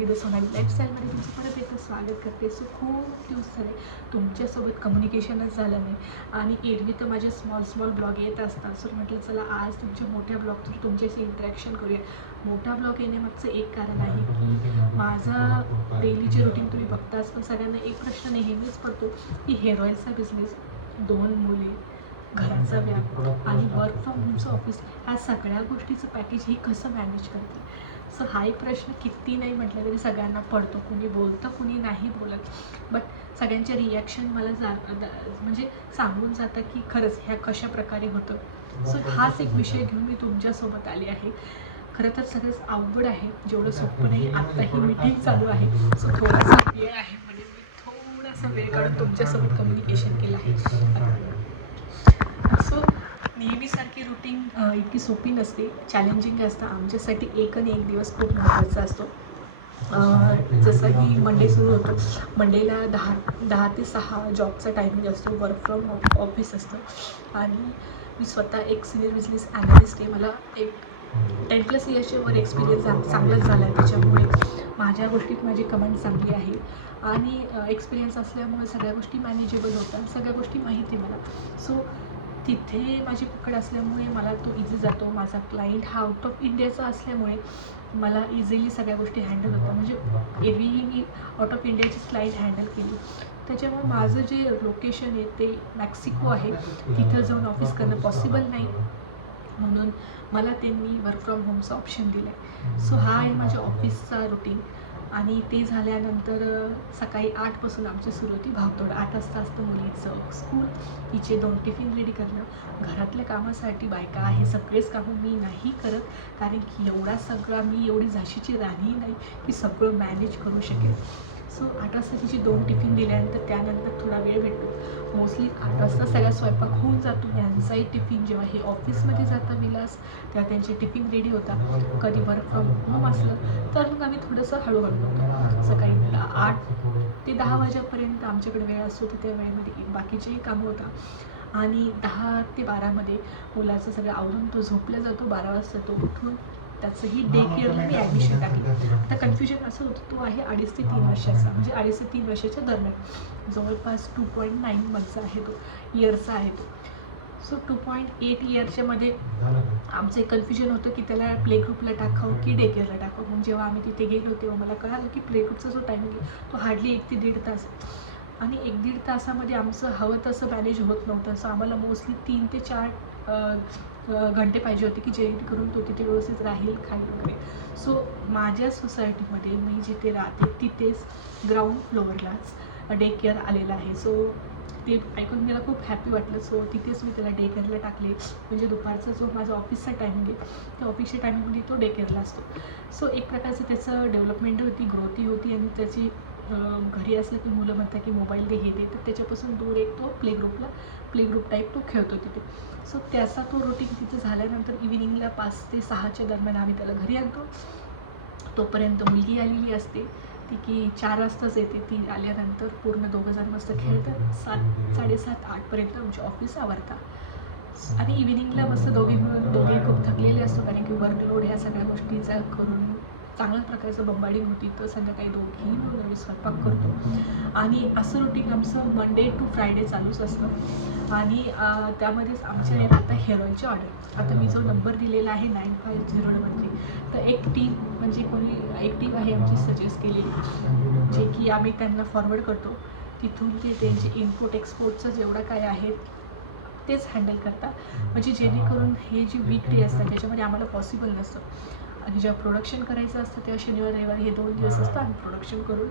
विद सोनाली लाईफस्टाईलमध्ये तुमचं परत एकदा स्वागत करते. सो खूप दिवस झाले तुमच्यासोबत कम्युनिकेशनच झालं नाही. आणि एरवी तर माझे स्मॉल स्मॉल ब्लॉग येत असतात. सो म्हटलं चला आज तुमच्या मोठ्या ब्लॉग थ्रू तुमच्याशी इंटरॅक्शन करूया. मोठा ब्लॉग येण्यामागचं एक कारण आहे की माझं डेलीचे रुटीन तुम्ही बघताच पण सगळ्यांना एक प्रश्न नेहमीच पडतो की हेअर ऑइलचा बिझनेस दोन मुले घराचा व्याप आणि वर्क फ्रॉम होमचं ऑफिस ह्या सगळ्या गोष्टीचं पॅकेज हे कसं मॅनेज करते सो हा एक प्रश्न किती नाही म्हटलं तरी सगळ्यांना पडतो. कुणी बोलतं कुणी नाही बोलत. बट सगळ्यांचे रिॲक्शन मला जा म्हणजे सांगून जातं की खरंच ह्या कशा प्रकारे होतं. सो हाच एक विषय घेऊन मी तुमच्यासोबत आली आहे. खरं तर सगळंच अवघड आहे. जेवढं सोपं नाही आत्ता ही मीटिंग चालू आहे. सो थोडासा वेळ आहे म्हणजे मी थोडासा वेळ काढून तुमच्यासोबत कम्युनिकेशन केलं आहे. नेहमीसारखी रुटीन इतकी सोपी नसते. चॅलेंजिंग असतं. आमच्यासाठी एक आणि एक दिवस खूप महत्त्वाचा असतो. जसं की मंडे सुरू होतं. मंडेला दहा दहा ते सहा जॉबचा टायमिंग असतो. वर्क फ्रॉम ऑफिस असतं. आणि मी स्वतः एक सिनियर बिझनेस ॲनालिस्ट आहे. मला एक टेन प्लस इयर्सचे वर एक्सपिरियन्स चांगलाच झाला आहे. त्याच्यामुळे माझ्या गोष्टीत माझी कमांड चांगली आहे. आणि एक्सपिरियन्स असल्यामुळे सगळ्या गोष्टी मॅनेजेबल होतात. सगळ्या गोष्टी माहिती मला. सो तिथे माझी पकड असल्यामुळे मला तो इझी जातो. माझा क्लायंट हा आउट ऑफ इंडियाचा असल्यामुळे मला इझिली सगळ्या गोष्टी हँडल होतात. म्हणजे एरवीही मी आउट ऑफ इंडियाचीच क्लायंट हँडल केली. त्याच्यामुळे माझं जे लोकेशन आहे ते मॅक्सिको आहे. तिथं जाऊन ऑफिस करणं पॉसिबल नाही. म्हणून मला त्यांनी वर्क फ्रॉम होमचा ऑप्शन दिला आहे सो हा आहे माझ्या ऑफिसचा रुटीन आणि ते झाल्यानंतर सकाळी आठपासून आमची सुरू होती भावतोड. आठ वाजता असतं मुलीचं स्कूल तिचे दोन टिफिन रेडी करणं. घरातल्या कामासाठी बायका आहे. सगळेच कामं मी नाही करत. कारण की एवढा सगळा मी एवढी झाशीची राणी नाही. की सगळं मॅनेज करू शकेल सो आठ वाजता तिची दोन टिफिन दिल्यानंतर त्यानंतर थोडा वेळ भेटतो. मोस्टली आठ वाजता सगळा स्वयंपाक होऊन जातो. यांचाही टिफिन जेव्हा हे ऑफिसमध्ये जातं विलास तेव्हा त्यांचे टिफिन रेडी होता. कधी वर्क फ्रॉम होम असलं तर मग आम्ही थोडंसं हळूहळू होतो सकाळी आठ ते दहा वाजेपर्यंत आमच्याकडे वेळ असतो तर त्या वेळेमध्ये बाकीचेही कामं होता. आणि दहा ते बारामध्ये मुलाचं सगळं आवरून तो झोपला जातो बारा वाजता तो उठून त्याचंही डे केअरला मी ॲडमिशन टाकली. आता कन्फ्युजन असं होतं तो आहे अडीच ते तीन वर्षाचा म्हणजे अडीच ते तीन वर्षाच्या दरम्यान. जवळपास टू पॉईंट नाईन मंथचा आहे तो इयरचा आहे तो. सो टू पॉईंट एट इयरच्यामध्ये आमचं एक कन्फ्युजन होतं की त्याला प्ले ग्रुपला टाकावं की डे केअरला टाकावं. म्हणजे जेव्हा आम्ही तिथे गेलो तेव्हा मला कळालं की प्ले ग्रुपचा जो टायमिंग आहे तो हार्डली एक ते दीड तास आणि एक दीड तासामध्ये आमचं हवं तसं मॅनेज होत नव्हतं. सो आम्हाला मोस्टली तीन ते चार घंटे पाहिजे होते की जेणेकरून तो तिथे व्यवस्थित राहील खाईल वगैरे. सो माझ्या सोसायटीमध्ये मी जिथे राहते तिथेच ग्राउंड फ्लोअरलाच डे केअर आलेला आहे. सो ते ऐकून मला खूप हॅपी वाटलं. सो तिथेच मी त्याला डे केअरला टाकले. म्हणजे दुपारचा जो माझा ऑफिसचा टायमिंग आहे त्या ऑफिसच्या टायमिंगमध्ये तो डे केअरला असतो. सो एक प्रकारचं त्याचं डेव्हलपमेंट होती ग्रोथही होती आणि त्याची घरी असलं की मुलं म्हणतात की मोबाईल दे हे दे. तर त्याच्यापासून दूर एक तो प्ले ग्रुपला प्ले ग्रुप टाईप तो खेळतो तिथे. सो त्याचा तो रुटीन तिथे झाल्यानंतर इव्हिनिंगला पाच ते सहाच्या दरम्यान आम्ही त्याला घरी आणतो. तोपर्यंत मुलगी आलेली असते. ती की चार वाजताच येते. ती आल्यानंतर पूर्ण दोघं जण मस्त खेळतात. सात साडेसात आठपर्यंत आमची ऑफिस आवरतात आणि इव्हिनिंगला मस्त दोघे मिळून दोघे खूप थकलेले असतो. कारण की वर्कलोड ह्या सगळ्या गोष्टीचा करून चांगल्या प्रकारचं बंबाडिंग होती तर संध्याकाळी दोघेही वगैरे आम्ही स्वयंपाक करतो. आणि असं रुटीन आमचं मंडे टू फ्रायडे चालूच असतं. आणि त्यामध्येच आमच्या येत आता हेअर ऑईलची ऑर्डर आता मी जो नंबर दिलेला आहे nine five zero double three तर एक टीम म्हणजे कोणी एक टीम आहे आमची सजेस्ट केलेली जे की आम्ही त्यांना फॉरवर्ड करतो. तिथून ते त्यांचे इम्पोर्ट एक्सपोर्टचं जेवढं काय आहे तेच हँडल करतात. म्हणजे जेणेकरून हे जे डे असतात त्याच्यामध्ये आम्हाला पॉसिबल नसतं. आणि जेव्हा प्रोडक्शन करायचं असतं तेव्हा शनिवार रविवार हे दोन दिवस असतं. आम्ही प्रोडक्शन करून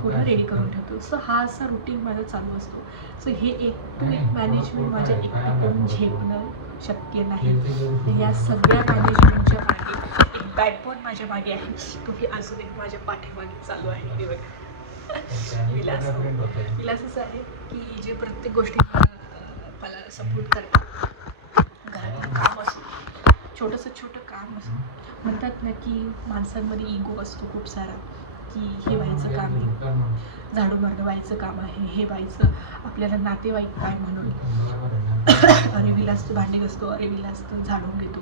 पूर्ण रेडी करून ठेवतो. सो हा असा रुटीन माझा चालू असतो. सो हे एक टू एक मॅनेजमेंट माझ्या एकटीकडून झेपणं शक्य नाही. या सगळ्या मॅनेजमेंटच्या मागे एक बॅकबोन माझ्या मागे आहे. तो ही अजून एक माझ्या पाठीमागे चालू आहे. हे बघा. विलास. विलास असं आहे की जे प्रत्येक गोष्टी मला सपोर्ट करतात. छोटंसं छोटं काम असो. म्हणतात ना की माणसांमध्ये इगो असतो खूप सारा की हे व्हायचं काम आहे. झाडू मारणं व्हायचं काम आहे. हे व्हायचं. आपल्याला नातेवाईक काय म्हणून? अरे विलास भांडी भांडे अरे विलास तू झाडून घेतो.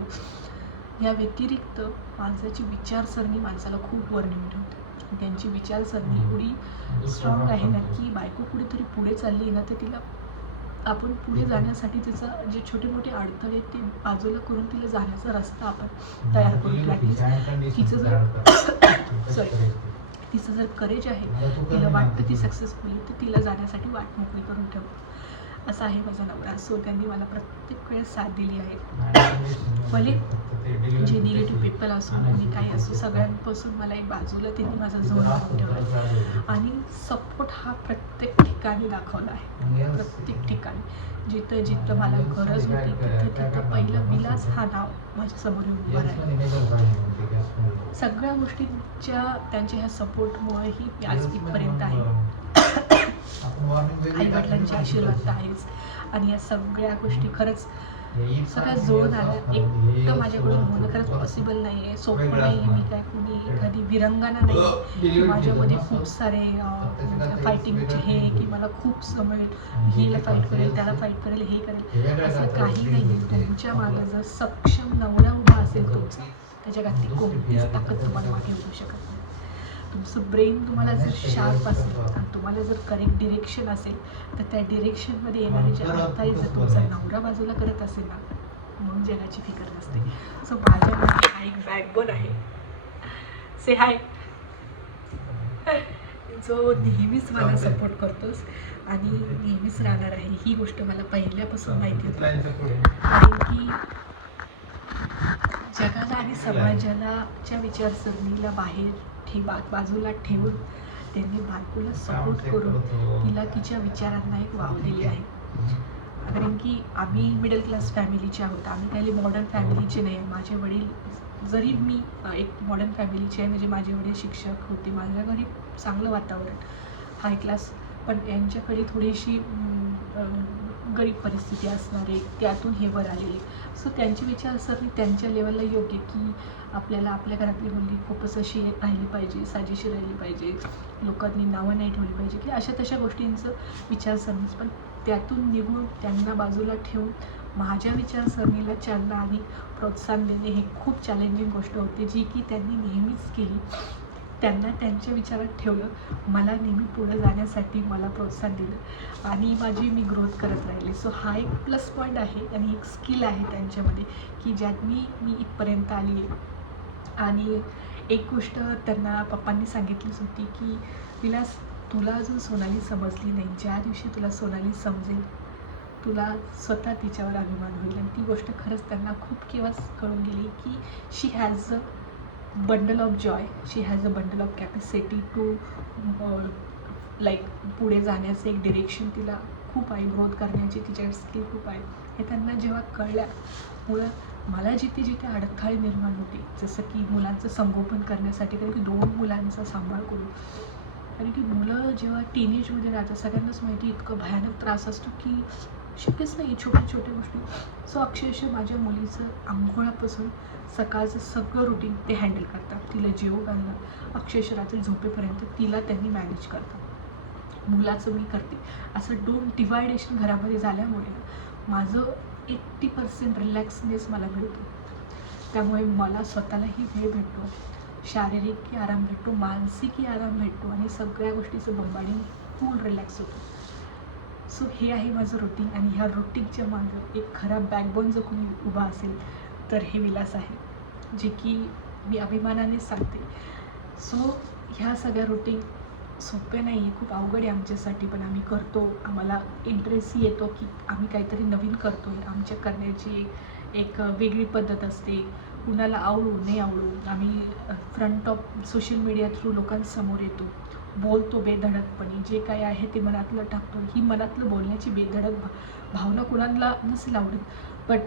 या व्यतिरिक्त माणसाची विचारसरणी माणसाला खूप वर नेऊन ठेवते त्यांची विचारसरणी एवढी स्ट्रॉंग आहे ना की बायको कुठेतरी पुढे चालली ना तर तिला आपण पुढे जाण्यासाठी तिचं जे छोटे मोठे अडथळे आहेत ते बाजूला करून तिला जाण्याचा रस्ता आपण तयार करू. ॲटलिस्ट तिचं जर सॉरी तिचं जर करेज आहे तिला वाटतं ती सक्सेसफुल आहे तर तिला जाण्यासाठी वाट मोकळी करून ठेव. असा आहे माझा नवरा. सो त्यांनी मला प्रत्येक वेळेस साथ दिली आहे. भले जे निगेटिव्ह पेपर असो आणि काही असो सगळ्यांपासून मला एक बाजूला त्यांनी माझा जोर लावून ठेवला. आणि सपोर्ट हा प्रत्येक ठिकाणी दाखवला आहे. प्रत्येक ठिकाणी. जिथं जिथं मला गरज होती तिथं तिथं पहिलं विलास हा नाव माझ्यासमोर येऊन उभं राहिलं. सगळ्या गोष्टींच्या त्यांच्या ह्या सपोर्टमुळे ही मी आज इथपर्यंत आहे. आईवडिलांचे आशीर्वाद तर आहेच आणि या सगळ्या गोष्टी खरंच सगळ्या जुळून आल्या एक तर माझ्याकडून होणं खरंच पॉसिबल नाही आहे सोपं नाही आहे मी काय कुणी एखादी विरंगना नाही. माझ्यामध्ये खूप सारे फायटिंगचे हे की मला खूप समय हिला फाईट करेल त्याला फाईट करेल हे करेल. असं काही नाही आहे. तुमच्या मागं जर सक्षम नवरा उभा असेल तुमचा त्या जगात ती कोणतीच ताकद तुम्हाला मागे उभू शकत नाही. तुमचं ब्रेन तुम्हाला जर शार्प असेल आणि तुम्हाला जर करेक्ट डिरेक्शन असेल तर त्या डिरेक्शनमध्ये येणारे जे अडथळे जर तुमचा नवरा बाजूला करत असेल ना मग जगाची फिकर नसते. सो माझ्या हा एक बॅकबोन आहे. से हाय जो नेहमीच मला सपोर्ट करतोस आणि नेहमीच राहणार आहे ही गोष्ट मला पहिल्यापासून माहिती होती. कारण की जगाला आणि समाजाला च्या विचारसरणीला बाहेर ठेवा बाजूला ठेवून त्यांनी बायकोला सपोर्ट करून तिला तिच्या विचारांना एक वाव दिली आहे. कारण की आम्ही मिडल क्लास फॅमिलीचे आहोत. आम्ही काही मॉडर्न फॅमिलीचे नाही. माझे वडील जरी मी एक मॉडर्न फॅमिलीचे आहे म्हणजे माझे वडील शिक्षक होते. माझ्या घरी चांगलं वातावरण हाय क्लास पण यांच्याकडे थोडीशी गरीब परिस्थिती असणारे त्यातून हे वर आलेले. सो त्यांची विचारसरणी त्यांच्या लेवलला योग्य की आपल्याला आपल्या घरातली मुलगी खूपच अशी राहिली पाहिजे साजेशी राहिली पाहिजे लोकांनी नावं नाही ठेवली पाहिजे की अशा तशा गोष्टींचं विचारसरणीच. पण त्यातून निघून त्यांना बाजूला ठेवून माझ्या विचारसरणीला चालना आणि प्रोत्साहन देणे हे खूप चॅलेंजिंग गोष्ट होती जी की त्यांनी नेहमीच केली. त्यांना त्यांच्या विचारात ठेवलं. मला नेहमी पुढं जाण्यासाठी मला प्रोत्साहन दिलं. आणि माझी मी ग्रोथ करत राहिली. सो हा एक प्लस पॉईंट आहे आणि एक स्किल आहे त्यांच्यामध्ये की ज्यांनी मी इथपर्यंत आली आहे. आणि एक गोष्ट त्यांना पप्पांनी सांगितलीच होती की विलास तुला अजून सोनाली समजली नाही. ज्या दिवशी तुला सोनाली समजेल तुला स्वतः तिच्यावर अभिमान होईल. आणि ती गोष्ट खरंच त्यांना खूप केव्हा कळून गेली की she has a bundle of joy she has a bundle of capacity to like पुढे जाण्याचं एक डिरेक्शन तिला खूप आहे ग्रोथ करण्याची तिच्या स्किल खूप आहे. हे त्यांना जेव्हा कळल्यामुळं मला जिथे जिथे अडथळे निर्माण होते जसं की मुलांचं संगोपन करण्यासाठी कारण की दोन मुलांचा सांभाळ करू कारण की मुलं जेव्हा टीनेजमध्ये राहतात सगळ्यांनाच माहिती इतकं भयानक त्रास असतो की शक्यच नाही छोट्या छोट्या गोष्टी. सो अक्षरशः माझ्या मुलीचं आंघोळापासून सकाळचं सगळं रुटीन ते हँडल करतात. तिला जेव घालणं अक्षरशः रात्री झोपेपर्यंत तिला त्यांनी मॅनेज करतात. मुलाचं मी करते. असं दोन डिवायडेशन घरामध्ये झाल्यामुळे माझं एट्टी पर्सेंट रिलॅक्सनेस मला मिळतो. त्यामुळे मला स्वतःलाही वेळ भेटतो शारीरिकही आराम भेटतो मानसिकही आराम भेटतो आणि सगळ्या गोष्टीचं बंबाडी फुल रिलॅक्स होतो. सो हे आहे माझं रुटीन आणि ह्या रुटीनच्या मागं एक खरा बॅकबोन जो कोणी उभा असेल तर हे विलास आहे जे की मी अभिमानाने सांगते. सो ह्या सगळ्या रुटीन सोपे नाही आहे खूप अवघड आहे आमच्यासाठी पण आम्ही करतो. आम्हाला इंटरेस्टही येतो की आम्ही काहीतरी नवीन करतो आहे आमच्या करण्याची एक वेगळी पद्धत असते. कुणाला आवडू नाही आवडू आम्ही front of social media through लोकांसमोर येतो. बोलतो बेधडकपणे. जे काय आहे ते मनातलं टाकतो. ही मनातलं बोलण्याची बेधडक भा भावना कुणाला नसेल आवडत. बट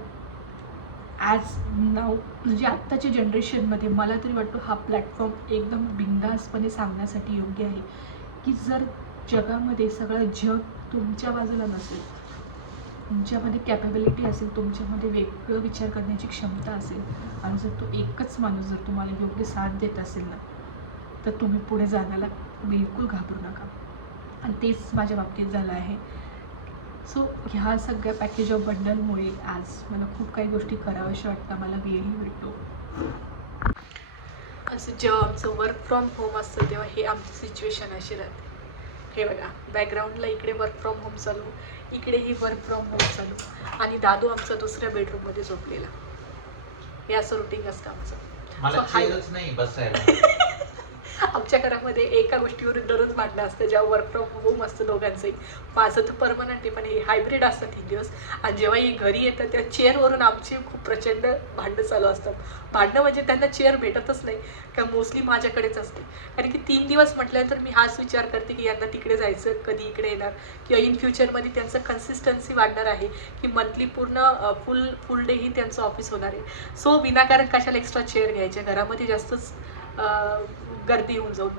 ॲज नाव म्हणजे आत्ताच्या जनरेशनमध्ये मला तरी वाटतो हा प्लॅटफॉर्म एकदम बिंदासपणे सांगण्यासाठी योग्य आहे. की जर जगामध्ये सगळं जग तुमच्या बाजूला नसेल तुमच्यामध्ये कॅपेबिलिटी असेल तुमच्यामध्ये वेगळं विचार करण्याची क्षमता असेल आणि जर तो एकच माणूस जर तुम्हाला योग्य साथ देत असेल ना तर तुम्ही पुढे जाण्याला बिलकुल घाबरू नका. आणि तेच माझ्या बाबतीत झालं आहे. सो ह्या सगळ्या पॅकेज ऑफ बंडलमुळे आज मला खूप काही गोष्टी कराव्याशा वाटतात. मला वेळही भेटतो. असं जेव्हा आमचं वर्क फ्रॉम होम असतं तेव्हा हे आमची सिच्युएशन अशी राहते. हे बघा बॅकग्राऊंडला इकडे वर्क फ्रॉम होम चालू इकडेही वर्क फ्रॉम होम चालू आणि दादू आमचा दुसऱ्या बेडरूममध्ये झोपलेला. हे असं रुटीन असतं आमचं. नाही बसायला. आमच्या घरामध्ये एका गोष्टीवरून दररोज भांडणं असतं जेव्हा वर्क फ्रॉम होम असतं दोघांचंही. माझं तर परमनंट आहे पण हे हायब्रिड असतं तीन दिवस. आणि जेव्हा ही घरी येतं त्या चेअरवरून आमची खूप प्रचंड भांडणं चालू असतात. भांडणं म्हणजे त्यांना चेअर भेटतच नाही का मोस्टली माझ्याकडेच असते. कारण की तीन दिवस म्हटल्यानंतर मी हाच विचार करते की यांना तिकडे जायचं कधी इकडे येणार. किंवा इन फ्युचरमध्ये त्यांचं कन्सिस्टन्सी वाढणार आहे की मंथली पूर्ण फुल फुल डे ही त्यांचं ऑफिस होणार आहे. सो विनाकारण कशाला एक्स्ट्रा चेअर घ्यायच्या घरामध्ये जास्तच गर्दी होऊन जाऊन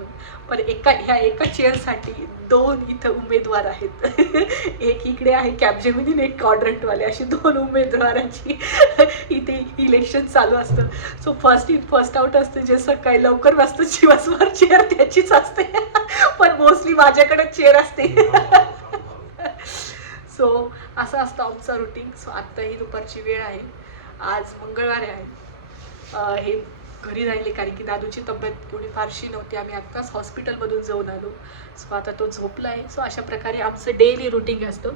पण एका ह्या एका चेअरसाठी दोन इथं उमेदवार आहेत. एक इकडे आहे कॅबजेमिनी एक कॉड्रंटवाले अशी दोन उमेदवारांची इथे इलेक्शन चालू असतं. So first in first out असतं जे सकाळी लवकर वाजतं दिवसभर चेअर त्याचीच असते. पण मोस्टली माझ्याकडे चेअर असते. सो असं असतं आमचं रुटीन सो आत्ता ही दुपारची वेळ आहे. आज मंगळवार आहे. हे घरी राहिले कारण की दादूची तब्येत एवढी फारशी नव्हती. आम्ही आत्ताच हॉस्पिटलमधून जाऊन आलो. सो आता तो झोपला आहे सो अशा प्रकारे आमचं डेली रुटीन असतं.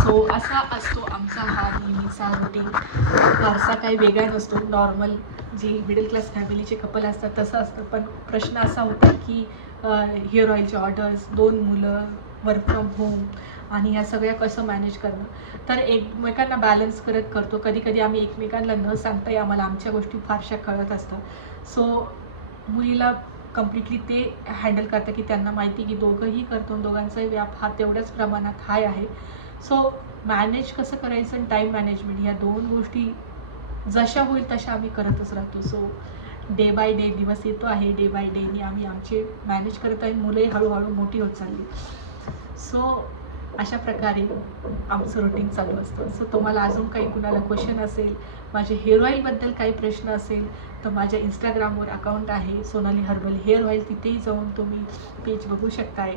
सो असा असतो आमचा हा नेहमीचा रुटीन फारसा काही वेगळा नसतो. नॉर्मल जी मिडल क्लास फॅमिलीचे कपल असतात तसं असतं. पण प्रश्न असा होता की हेअर ऑइलचे ऑर्डर्स दोन मुलं वर्क फ्रॉम होम आणि ह्या सगळ्या कसं मॅनेज करणं. तर एकमेकांना बॅलन्स करत करतो. कधी कधी आम्ही एकमेकांना न सांगताही आम्हाला आमच्या गोष्टी फारशा कळत असतात. सो मुलीला कम्प्लिटली ते हँडल करतं की त्यांना माहिती की दोघंही करतो दोघांचाही व्याप हा तेवढ्याच प्रमाणात हाय आहे. सो मॅनेज कसं करायचं आणि टाईम मॅनेजमेंट ह्या दोन गोष्टी जशा होईल तशा आम्ही करतच राहतो. सो डे बाय डे दिवस येतो आहे डे बाय डेनी आम्ही आमचे मॅनेज करत आहे. मुलंही हळूहळू मोठी होत चालली. सो अशा प्रकारे आमचं रुटीन चालू असतं. सो तुम्हाला अजून काही कुणाला क्वेश्चन असेल माझे हेअर ऑईलबद्दल काही प्रश्न असेल तर माझ्या इंस्टाग्रामवर अकाउंट आहे सोनाली हर्बल हेअर ऑईल तिथेही जाऊन तुम्ही पेज बघू शकताय.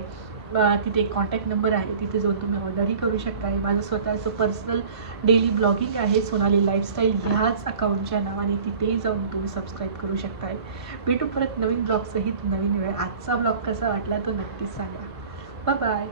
तिथे एक कॉन्टॅक्ट नंबर आहे तिथे जाऊन तुम्ही ऑर्डरही करू शकताय. माझं स्वतःचं पर्सनल डेली ब्लॉगिंग आहे सोनाली लाईफस्टाईल ह्याच अकाउंटच्या नावाने तिथेही जाऊन तुम्ही सबस्क्राईब करू शकताय. भेटू परत नवीन ब्लॉगसहित नवीन वेळ. आजचा ब्लॉग कसा वाटला तो नक्कीच सांगा. बाय